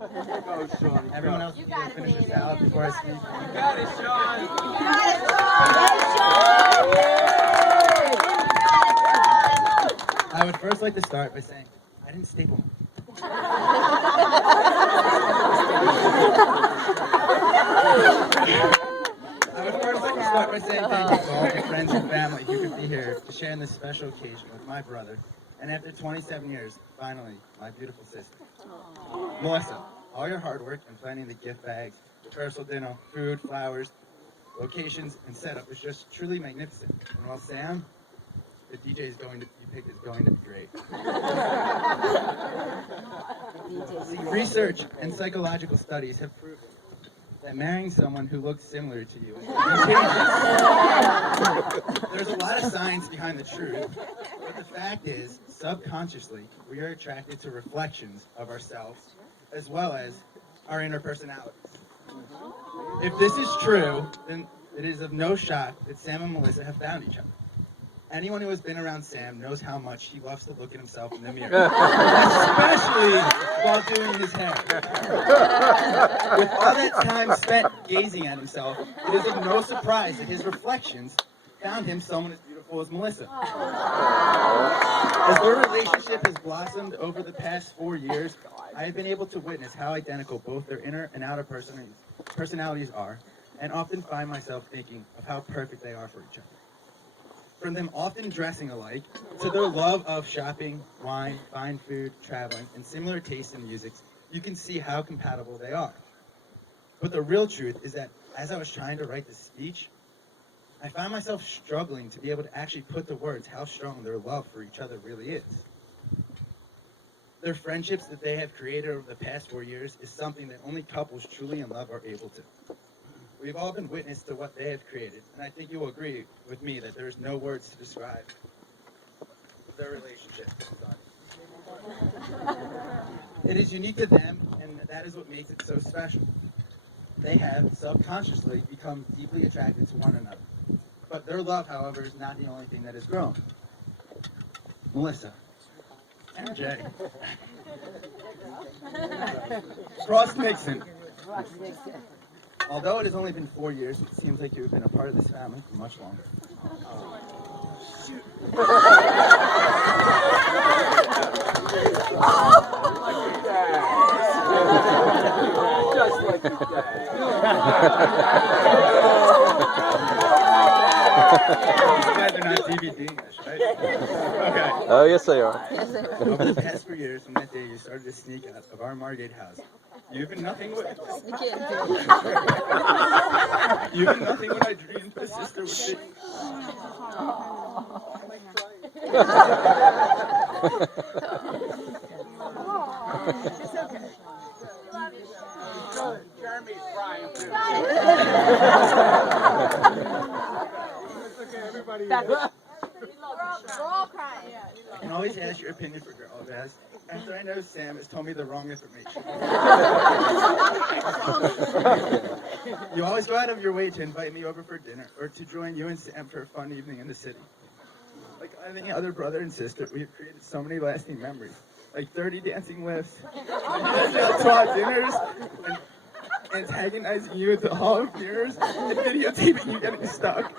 Go, Sean. Everyone else, You can got it, finish this baby. out before I speak. You got it, Sean. I would first like to start by saying I didn't staple. I would first like to start by saying thank you to all my friends and family who could be here to share in this special occasion with my brother, and after 27 years, finally, my beautiful sister. Melissa, all your hard work in planning the gift bags, rehearsal dinner, food, flowers, locations, and setup was just truly magnificent. And while Sam, the DJ is going to you picked is going to be great. See, research and psychological studies have proven that marrying someone who looks similar to you is contagious. There's a lot of science behind the truth, but the fact is, subconsciously, we are attracted to reflections of ourselves as well as our inner personalities. If this is true, then it is of no shock that Sam and Melissa have found each other. Anyone who has been around Sam knows how much he loves to look at himself in the mirror, especially while doing his hair. With all that time spent gazing at himself, it is of no surprise that his reflections found him someone as beautiful as Melissa. As their relationship has blossomed over the past 4 years, I have been able to witness how identical both their inner and outer personalities are, and often find myself thinking of how perfect they are for each other. From them often dressing alike, to their love of shopping, wine, fine food, traveling, and similar tastes in music, you can see how compatible they are. But the real truth is that as I was trying to write this speech, I found myself struggling to be able to actually put to words how strong their love for each other really is. Their friendships that they have created over the past 4 years is something that only couples truly in love are able to. We've all been witness to what they have created, and I think you will agree with me that there's no words to describe their relationship. It is unique to them, and that is what makes it so special. They have subconsciously become deeply attracted to one another. But their love, however, is not the only thing that has grown. Melissa and Jay. Frost Nixon. Although it has only been 4 years, it seems like you have been a part of this family for much longer. Just like your dad. You guys are not DVDing this, right? Okay. Oh, yes, they are. Over the past 4 years, from that day you started to sneak out of our Margate house. You've been nothing but You've been nothing but I dreamed a sister would be. Jeremy's crying too. It's okay, everybody. We're all crying. I can always ask your opinion for girl guys. After I know Sam has told me the wrong information. You always go out of your way to invite me over for dinner or to join you and Sam for a fun evening in the city. Like any other brother and sister, we have created so many lasting memories. Like 30 dancing lifts, 12 dinners, and antagonizing you at the Hall of Mirrors, and videotaping you getting stuck.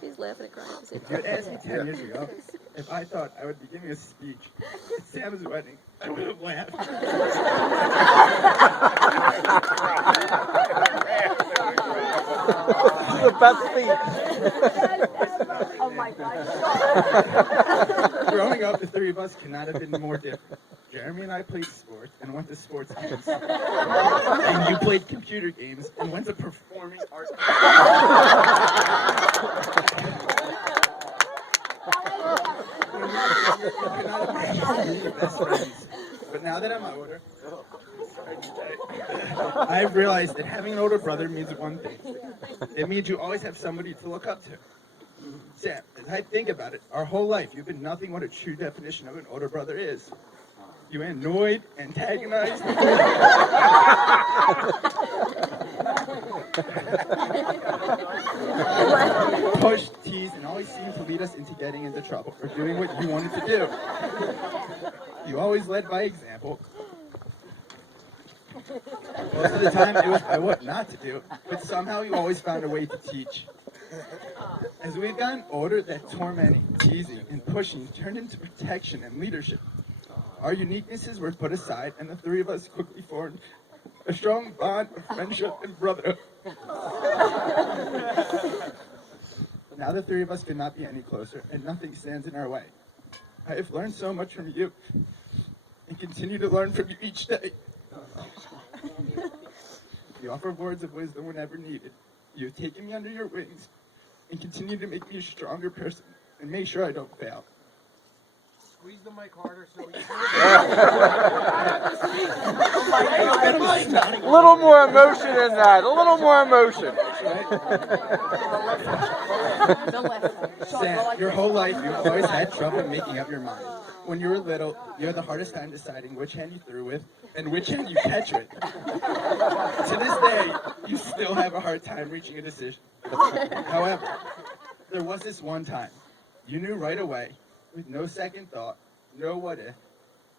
He's laughing and crying. If you had asked me 10 years ago if I thought I would be giving a speech at Sam's wedding, I would have laughed. This is the best speech. Oh my God. Growing up, the three of us could not have been more different. Jeremy and I played sports and went to sports games. And you played computer games and went to performing arts. But now that I'm older, I've realized that having an older brother means one thing. It means you always have somebody to look up to. Sam, as I think about it, our whole life you've been nothing what a true definition of an older brother is. You annoyed, antagonized, Pushed, teased, and always seemed to lead us into getting into trouble or doing what you wanted to do. You always led by example. Most of the time, it was by what not to do, but somehow you always found a way to teach. As we've gotten older, that tormenting, teasing, and pushing turned into protection and leadership. Our uniquenesses were put aside, and the three of us quickly formed a strong bond of friendship and brotherhood. Now the three of us could not be any closer, and nothing stands in our way. I have learned so much from you, and continue to learn from you each day. You offer words of wisdom whenever needed. You have taken me under your wings, and continue to make me a stronger person, and make sure I don't fail. Squeeze the mic harder so you A little more emotion in that. A little more emotion. Sam, your whole life you've always had trouble making up your mind. When you were little, you had the hardest time deciding which hand you threw with and which hand you catch with. To this day, you still have a hard time reaching a decision. However, there was this one time. You knew right away, with no second thought, no what if,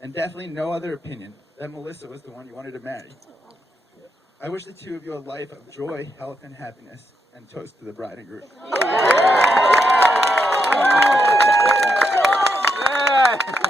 and definitely no other opinion, that Melissa was the one you wanted to marry. I wish the two of you a life of joy, health, and happiness, and toast to the bride and groom. Yeah.